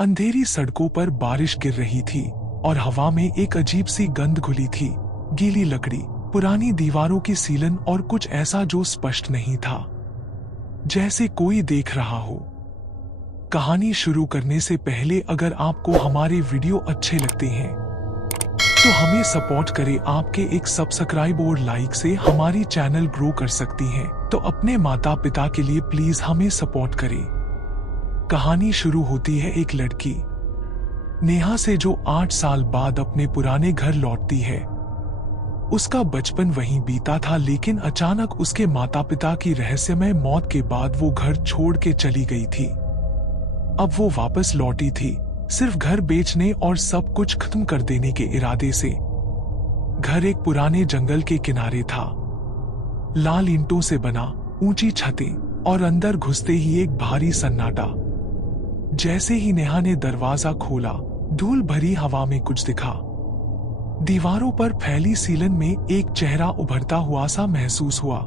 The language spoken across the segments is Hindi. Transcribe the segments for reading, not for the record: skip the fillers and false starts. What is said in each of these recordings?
अंधेरी सड़कों पर बारिश गिर रही थी और हवा में एक अजीब सी गंध घुली थी। गीली लकड़ी, पुरानी दीवारों की सीलन और कुछ ऐसा जो स्पष्ट नहीं था, जैसे कोई देख रहा हो। कहानी शुरू करने से पहले अगर आपको हमारे वीडियो अच्छे लगते हैं तो हमें सपोर्ट करें। आपके एक सब्सक्राइब और लाइक से हमारी चैनल ग्रो कर सकती हैं, तो अपने माता पिता के लिए प्लीज हमें सपोर्ट करें। कहानी शुरू होती है एक लड़की नेहा से जो 8 साल बाद अपने पुराने घर लौटती है। उसका बचपन वहीं बीता था, लेकिन अचानक उसके माता पिता की रहस्यमय मौत के बाद वो घर छोड़ के चली गई थी। अब वो वापस लौटी थी, सिर्फ घर बेचने और सब कुछ खत्म कर देने के इरादे से। घर एक पुराने जंगल के किनारे था, लाल ईंटों से बना, ऊंची छतें और अंदर घुसते ही एक भारी सन्नाटा। जैसे ही नेहा ने दरवाजा खोला, धूल भरी हवा में कुछ दिखा। दीवारों पर फैली सीलन में एक चेहरा उभरता हुआ सा महसूस हुआ,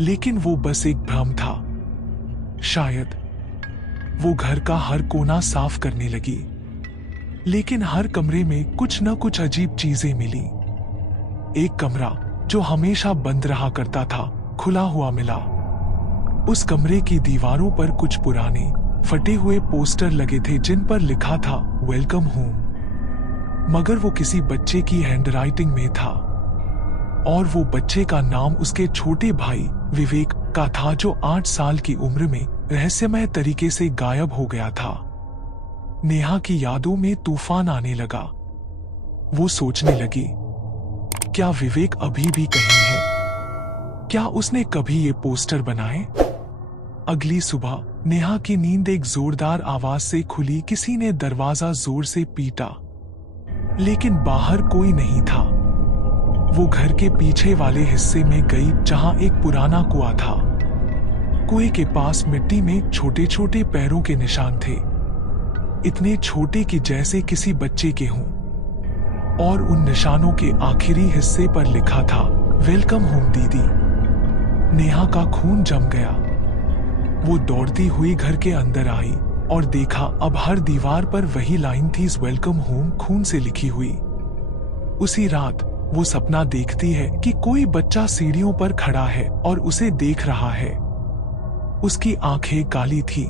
लेकिन वो बस एक भ्रम था। शायद वो घर का हर कोना साफ करने लगी, लेकिन हर कमरे में कुछ न कुछ अजीब चीजें मिली। एक कमरा जो हमेशा बंद रहा करता था, खुला हुआ मिला। उस कमरे की दीवारों पर कुछ पुराने फटे हुए पोस्टर लगे थे जिन पर लिखा था वेलकम होम, मगर वो किसी बच्चे की हैंडराइटिंग में था और वो बच्चे का नाम उसके छोटे भाई विवेक का था, जो 8 साल की उम्र में रहस्यमय तरीके से गायब हो गया था। नेहा की यादों में तूफान आने लगा। वो सोचने लगी, क्या विवेक अभी भी कहीं है? क्या उसने कभी ये पोस्टर बनाए? अगली सुबह नेहा की नींद एक जोरदार आवाज से खुली। किसी ने दरवाजा जोर से पीटा, लेकिन बाहर कोई नहीं था। वो घर के पीछे वाले हिस्से में गई, जहां एक पुराना कुआं था। कुएं के पास मिट्टी में छोटे छोटे पैरों के निशान थे, इतने छोटे कि जैसे किसी बच्चे के हों, और उन निशानों के आखिरी हिस्से पर लिखा था वेलकम होम दीदी। नेहा का खून जम गया। वो दौड़ती हुई घर के अंदर आई और देखा, अब हर दीवार पर वही लाइन थी, वेलकम होम, खून से लिखी हुई। उसी रात वो सपना देखती है कि कोई बच्चा सीढ़ियों पर खड़ा है और उसे देख रहा है। उसकी आंखें काली थी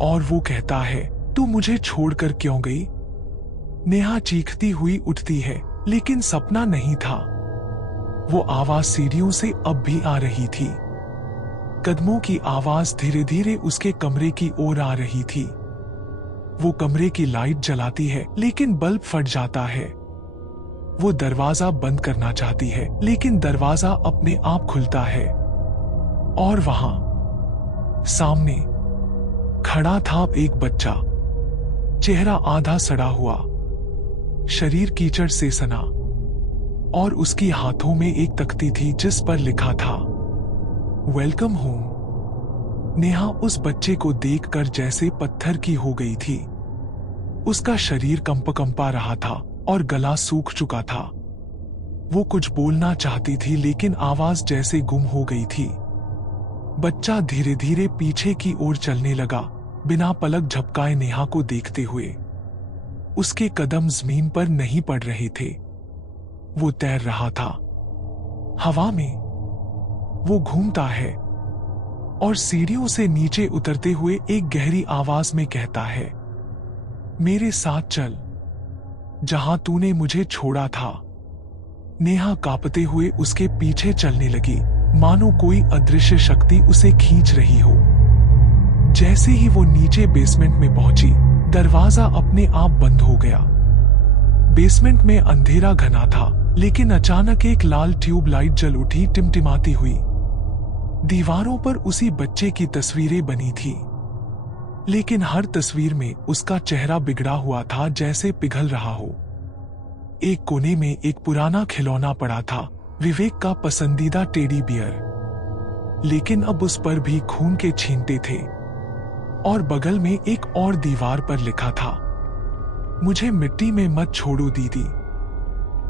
और वो कहता है, तू मुझे छोड़कर क्यों गई? नेहा चीखती हुई उठती है, लेकिन सपना नहीं था। वो आवाज सीढ़ियों से अब भी आ रही थी। कदमों की आवाज धीरे धीरे उसके कमरे की ओर आ रही थी। वो कमरे की लाइट जलाती है, लेकिन बल्ब फट जाता है। वो दरवाजा बंद करना चाहती है, लेकिन दरवाजा अपने आप खुलता है और वहां सामने खड़ा था एक बच्चा। चेहरा आधा सड़ा हुआ, शरीर कीचड़ से सना, और उसकी हाथों में एक तख्ती थी जिस पर लिखा था वेलकम होम। नेहा उस बच्चे को देखकर जैसे पत्थर की हो गई थी। उसका शरीर कंपा रहा था और गला सूख चुका था। वो कुछ बोलना चाहती थी, लेकिन आवाज जैसे गुम हो गई थी। बच्चा धीरे धीरे पीछे की ओर चलने लगा, बिना पलक झपकाए नेहा को देखते हुए। उसके कदम जमीन पर नहीं पड़ रहे थे, वो तैर रहा था हवा में। वो घूमता है और सीढ़ियों से नीचे उतरते हुए एक गहरी आवाज में कहता है, मेरे साथ चल, जहां तूने मुझे छोड़ा था। नेहा कांपते हुए उसके पीछे चलने लगी, मानो कोई अदृश्य शक्ति उसे खींच रही हो। जैसे ही वो नीचे बेसमेंट में पहुंची, दरवाजा अपने आप बंद हो गया। बेसमेंट में अंधेरा घना था, लेकिन अचानक एक लाल ट्यूबलाइट जल उठी, टिमटिमाती हुई। दीवारों पर उसी बच्चे की तस्वीरें बनी थी, लेकिन हर तस्वीर में उसका चेहरा बिगड़ा हुआ था, जैसे पिघल रहा हो। एक कोने में एक पुराना खिलौना पड़ा था, विवेक का पसंदीदा टेडी बियर, लेकिन अब उस पर भी खून के छींटे थे। और बगल में एक और दीवार पर लिखा था, मुझे मिट्टी में मत छोड़ो दीदी।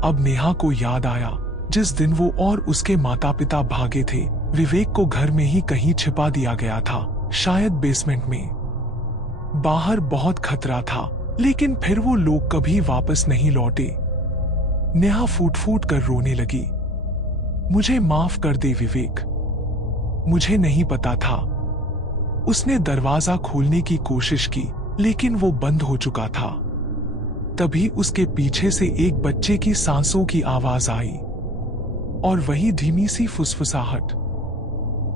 अब नेहा को याद आया जिस दिन वो और उसके माता पिता भागे थे। विवेक को घर में ही कहीं छिपा दिया गया था, शायद बेसमेंट में। बाहर बहुत खतरा था, लेकिन फिर वो लोग कभी वापस नहीं लौटे। नेहा फूट फूट कर रोने लगी। मुझे माफ कर दे विवेक, मुझे नहीं पता था। उसने दरवाजा खोलने की कोशिश की, लेकिन वो बंद हो चुका था। तभी उसके पीछे से एक बच्चे की सांसों की आवाज आई और वही धीमी सी फुसफुसाहट,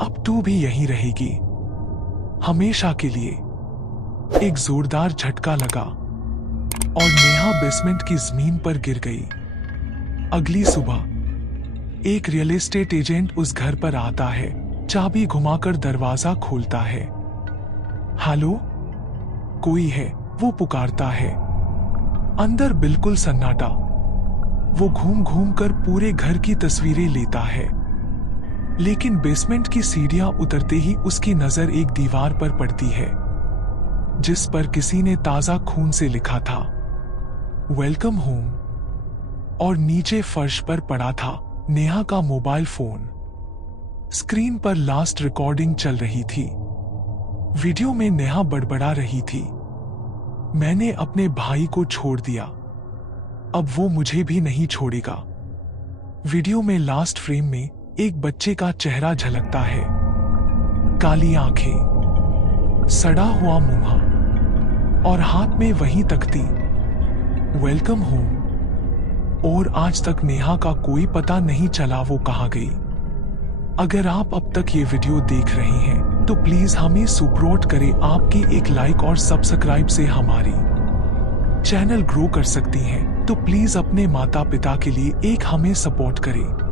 अब तू भी यहीं रहेगी, हमेशा के लिए। एक जोरदार झटका लगा और नेहा बेसमेंट की जमीन पर गिर गई। अगली सुबह एक रियल एस्टेट एजेंट उस घर पर आता है, चाबी घुमाकर दरवाजा खोलता है। हेलो, कोई है? वो पुकारता है। अंदर बिल्कुल सन्नाटा। वो घूम घूम कर पूरे घर की तस्वीरें लेता है, लेकिन बेसमेंट की सीढ़ियां उतरते ही उसकी नजर एक दीवार पर पड़ती है, जिस पर किसी ने ताजा खून से लिखा था, वेलकम होम। और नीचे फर्श पर पड़ा था नेहा का मोबाइल फोन। स्क्रीन पर लास्ट रिकॉर्डिंग चल रही थी। वीडियो में नेहा बड़बड़ा रही थी, मैंने अपने भाई को छोड़ दिया, अब वो मुझे भी नहीं छोड़ेगा। वीडियो में लास्ट फ्रेम में एक बच्चे का चेहरा झलकता है, काली आंखें, सड़ा हुआ मुंह और हाथ में वही तख्ती, वेलकम होम। और आज तक नेहा का कोई पता नहीं चला वो कहां गई। अगर आप अब तक ये वीडियो देख रहे हैं तो प्लीज हमें सपोर्ट करें। आपकी एक लाइक और सब्सक्राइब से हमारी चैनल ग्रो कर सकती हैं, तो प्लीज अपने माता पिता के लिए एक हमें सपोर्ट करें।